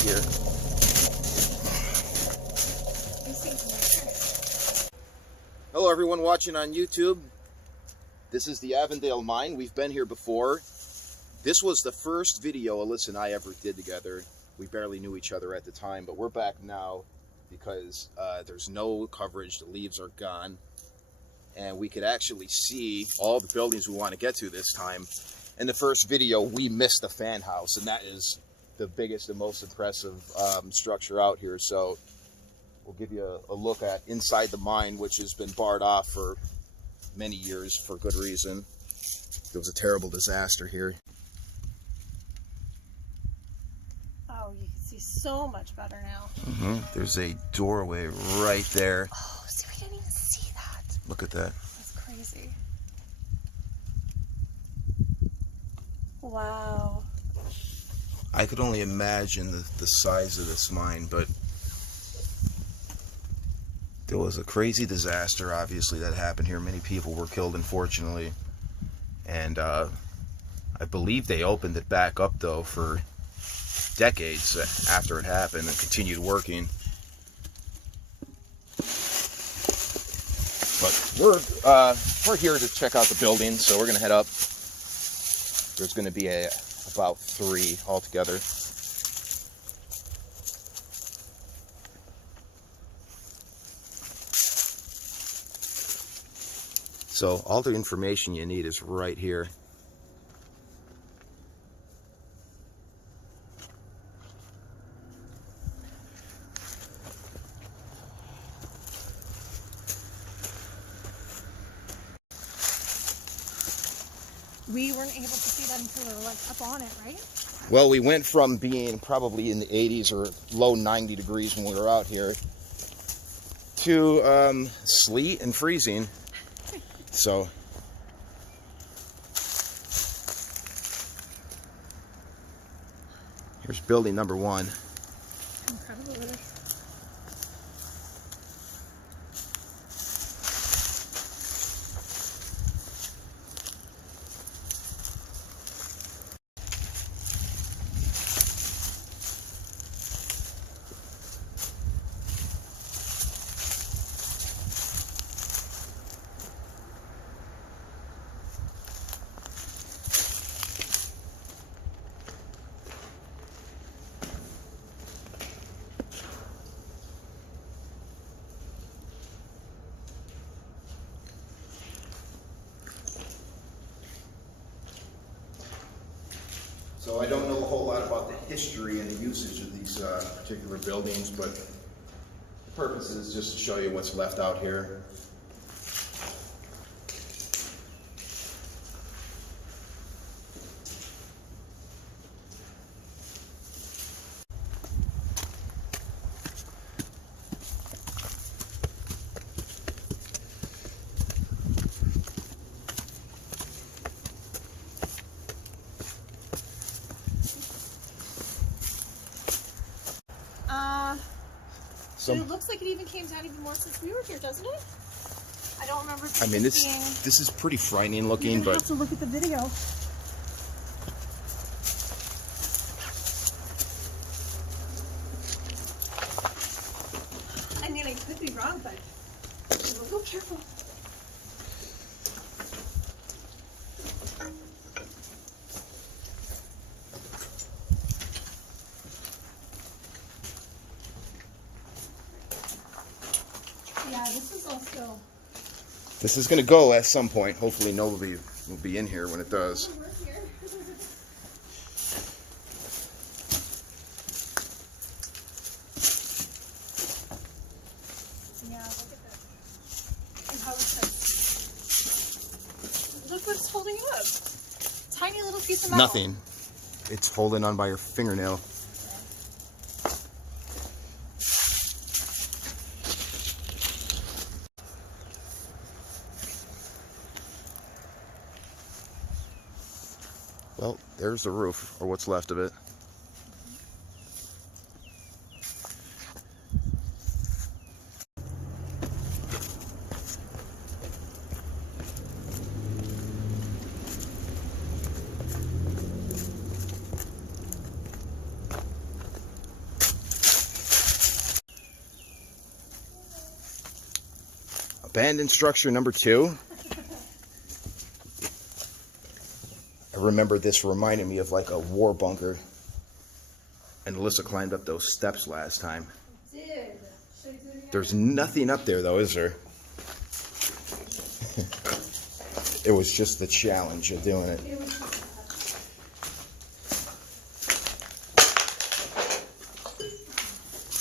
this here. Hello everyone watching on YouTube. This is the Avondale mine. We've been here before. This was the first video Alyssa and I ever did together. We barely knew each other at the time, but we're back now because there's no coverage, the leaves are gone, and we could actually see all the buildings we want to get to this time. In the first video, we missed the fan house, and that is the biggest and most impressive structure out here. So we'll give you a look at inside the mine, which has been barred off for many years for good reason. There was a terrible disaster here. Oh, you can see so much better now. There's a doorway right there. Oh, see, we didn't even see that. Look at that. That's crazy. Wow. I could only imagine the size of this mine, but there was a crazy disaster, obviously, that happened here. Many people were killed, unfortunately. And I believe they opened it back up, though, for decades after it happened and continued working. But we're here to check out the building, so we're going to head up. There's going to be about 3 altogether. So all the information you need is right here. We weren't able to see that until we were like up on it, right? Well, we went from being probably in the 80s or low 90 degrees when we were out here to sleet and freezing. So here's building number 1. Incredible. So I don't know a whole lot about the history and the usage of these particular buildings, but the purpose is just to show you what's left out here. It looks like it even came down even more since we were here, doesn't it? I don't remember. I mean, this is pretty frightening looking, but have to look at the video. I mean, I could be wrong, but a little careful. Yeah, this is also... This is going to go at some point. Hopefully nobody will be in here when it does. Yeah, look at this. And how it's like... Look what's holding it up. Tiny little piece of metal. Nothing. It's holding on by your fingernail. Well, there's the roof, or what's left of it. abandoned structure number 2. I remember this reminded me of like a war bunker. And Alyssa climbed up those steps last time. I did. Should I do it again? There's nothing up there though, is there? It was just the challenge of doing it. It was just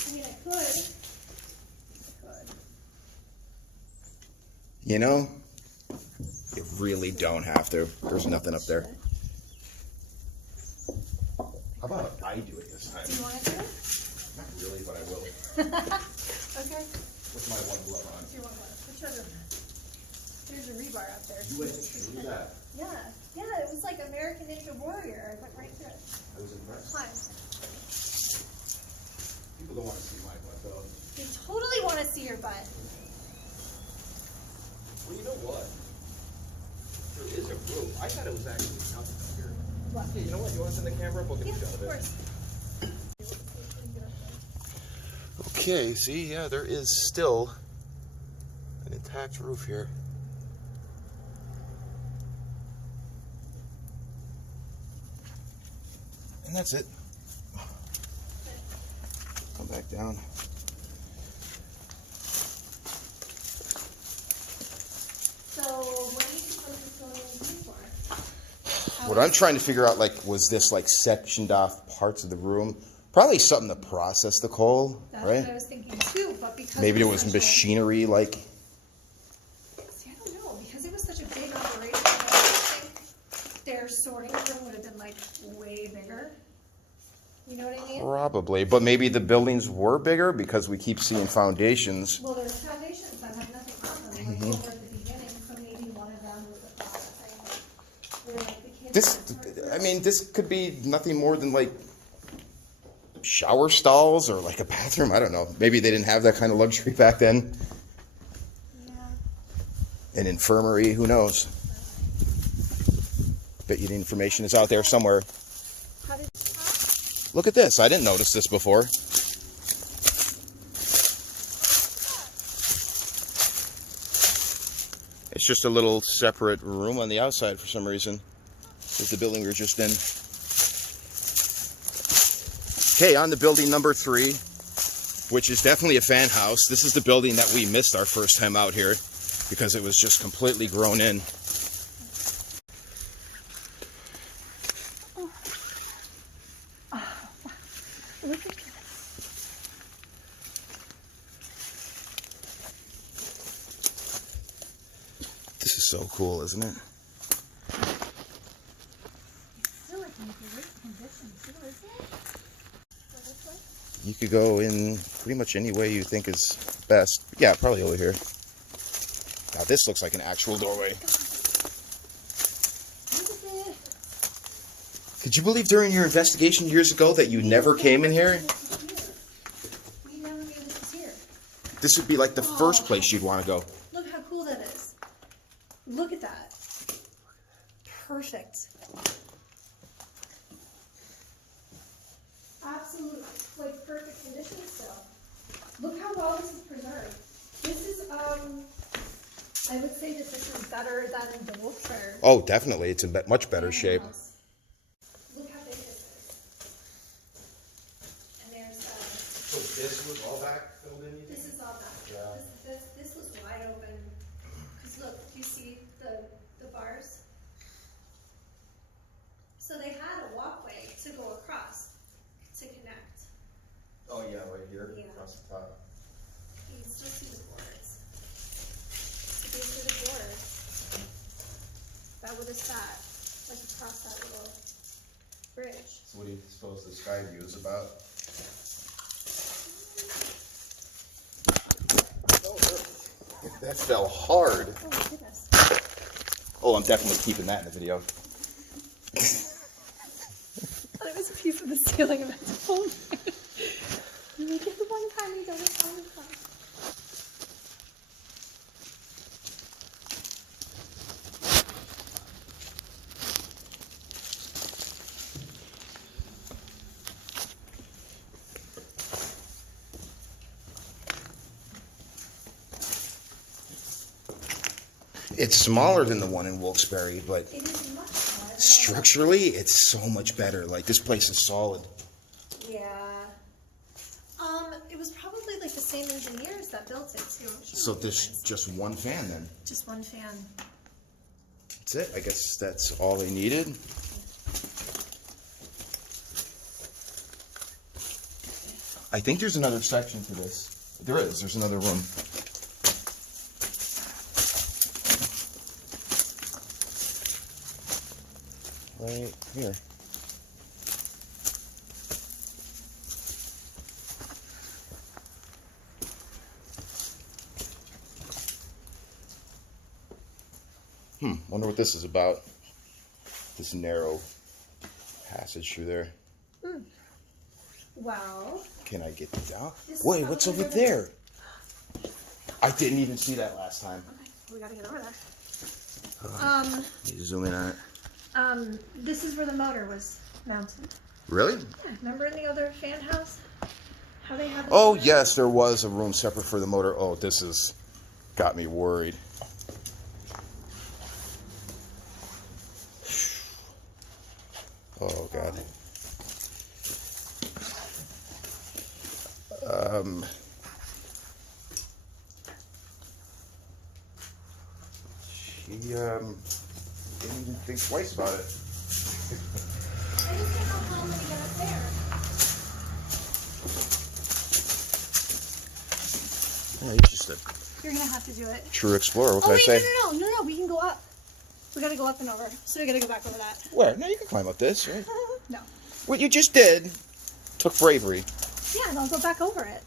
I mean, I could. You know, you really don't have to. There's nothing up there. How about I do it this time? Do you want to do it? Not really, but I will. Okay. With my one glove on. Do you want one? Which other? There's a rebar up there. You went through that. Yeah. Yeah, it was like American Ninja Warrior. I went right through it. I was impressed. Climb. People don't want to see my butt though. They totally want to see your butt. Well, you know what? There is a room. I thought it was actually nothing up here. What? Hey, you know what? You want to send the camera up? We'll get Yeah, a shot of of it. course. Okay, see, yeah, there is still an intact roof here. And that's it. Come back down. So, what are you supposed to fill in for? What I'm trying to figure out, like, was this like sectioned off parts of the room? Probably something to process the coal, That's right? what I was thinking too, but because Maybe it it was such machinery, like. See, I don't know, because it was such a big operation, I think their sorting room would have been like way bigger. You know what I mean? Probably, but maybe the buildings were bigger because we keep seeing foundations. Well, there's foundations that have nothing on them, like over at the beginning, so maybe one of them was a processing. Where like the kids. This could be nothing more than like shower stalls or like a bathroom. I don't know. Maybe they didn't have that kind of luxury back then. Yeah. An infirmary, who knows? Bet you the information is out there somewhere. How did? Look at this. I didn't notice this before. It's just a little separate room on the outside for some reason. This is the building we were just in. Okay, on to building number 3, which is definitely a fan house. This is the building that we missed our first time out here because it was just completely grown in. This is so cool, isn't it? Still like in great condition too, isn't it? Go this way? You could go in pretty much any way you think is best. Yeah, probably over here. Now this looks like an actual doorway. Could you believe during your investigation years ago that you never came in here? We never knew this was here. This would be like the first place you'd want to go. Look how cool that is. Look at that. Perfect. Absolutely. Like perfect condition still. Look how well this is preserved. This is, I would say that this is better than the Wiltshire. Oh, definitely. It's in much better shape. House. Look how big this is. And there's, So this was all backfilled in? this is all done. Yeah. This was wide open. Because look, do you see the bars? So they had a walkway to go across to connect. Oh yeah, right here Yeah. across the top. You can still see the boards. So these are the boards that would have sat like across that little bridge. So what do you suppose the sky view is about? Oh, that fell hard. Oh my goodness. Oh, I'm definitely keeping that in the video. I thought it was a piece of the ceiling of its phone. You make it the one time you don't have all the time. It's smaller than the one in Wilkes-Barre, but It is much smaller. structurally, it's so much better. Like, this place is solid. Yeah. It was probably like the same engineers that built it too. So there's just one fan then. Just one fan. That's it. I guess that's all they needed. I think there's another section to this. There is. There's another room. Right here. Wonder what this is about. This narrow passage through there. Well. Can I get down? Wait, what's over there? I didn't even see that last time. Okay, we gotta get over there. Need to zoom in on it. This is where the motor was mounted. Really? Yeah, remember in the other fan house? How they had the Oh, motor? yes, there was a room separate for the motor. Oh, this has got me worried. Oh, God. She didn't even think twice about it. I just don't know how I'm gonna get up there. Yeah, you're just a You're gonna have to do it. true explorer. What Oh can I wait, say? no, we can go up. We gotta go up and over. So we gotta go back over that. Where? No, you can climb up this, right? No. What you just did took bravery. Yeah, and I'll go back over it.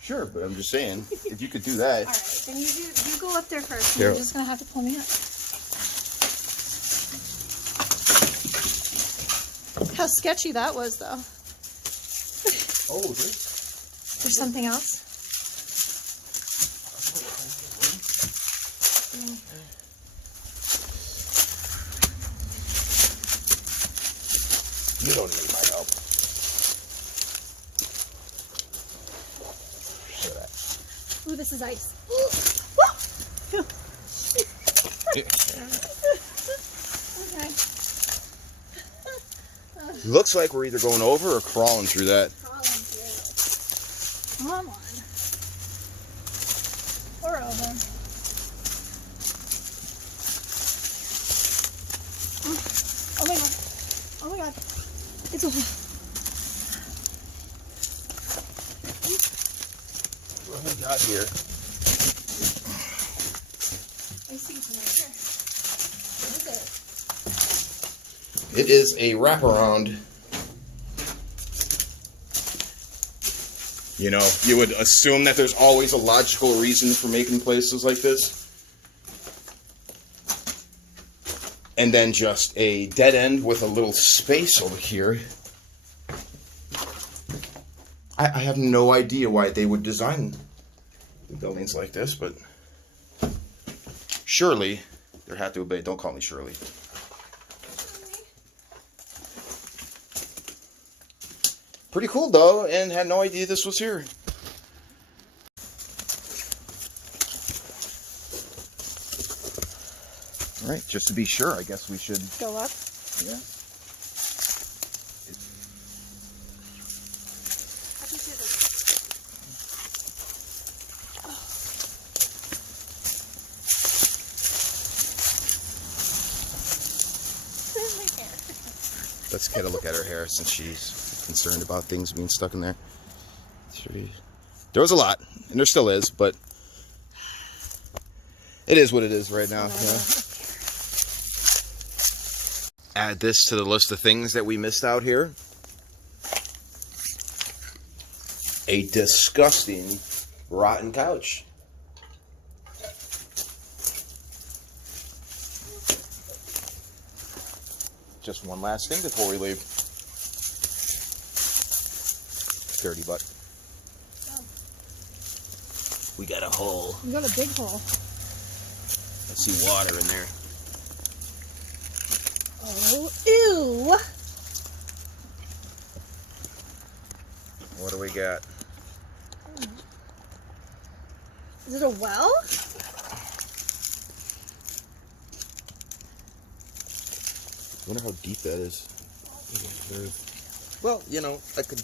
Sure, but I'm just saying, if you could do that. All right, then you go up there first. And Here. you're just gonna have to pull me up. How sketchy that was, though. Oh, There's something else. you don't need my help. Ooh, this is ice. Okay. Looks like we're either going over or crawling through that. Come on. Or over. Oh my god. Oh my god. It's over. What do we got here? I see something right here. What is it? It is a wraparound. You know, you would assume that there's always a logical reason for making places like this. And then just a dead end with a little space over here. I have no idea why they would design buildings like this, but surely there had to be. Don't call me Shirley. Pretty cool though, and had no idea this was here. All right, just to be sure, I guess we should Go up. Yeah. Let's get a look at her hair since she's concerned about things being stuck in there. There was a lot, and there still is, but it is what it is right now. Yeah. Add this to the list of things that we missed out here. A disgusting, rotten couch. Just one last thing before we leave. Dirty butt. Oh. We got a hole. You got a big hole. I see water in there. Oh, ew. What do we got? Is it a well? wonder how deep that is. Well, you know, I could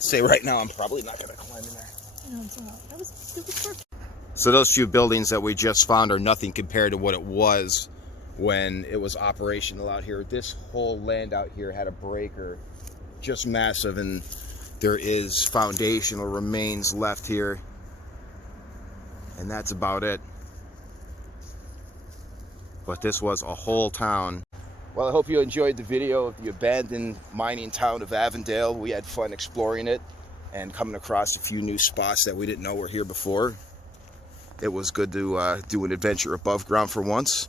say right now I'm probably not going to climb in there. No, it's not. It was perfect. So those few buildings that we just found are nothing compared to what it was when it was operational out here. This whole land out here had a breaker, just massive, and there is foundational remains left here, and that's about it. But this was a whole town. Well, I hope you enjoyed the video of the abandoned mining town of Avondale. We had fun exploring it and coming across a few new spots that we didn't know were here before. It was good to do an adventure above ground for once.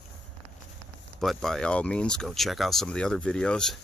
But by all means, go check out some of the other videos.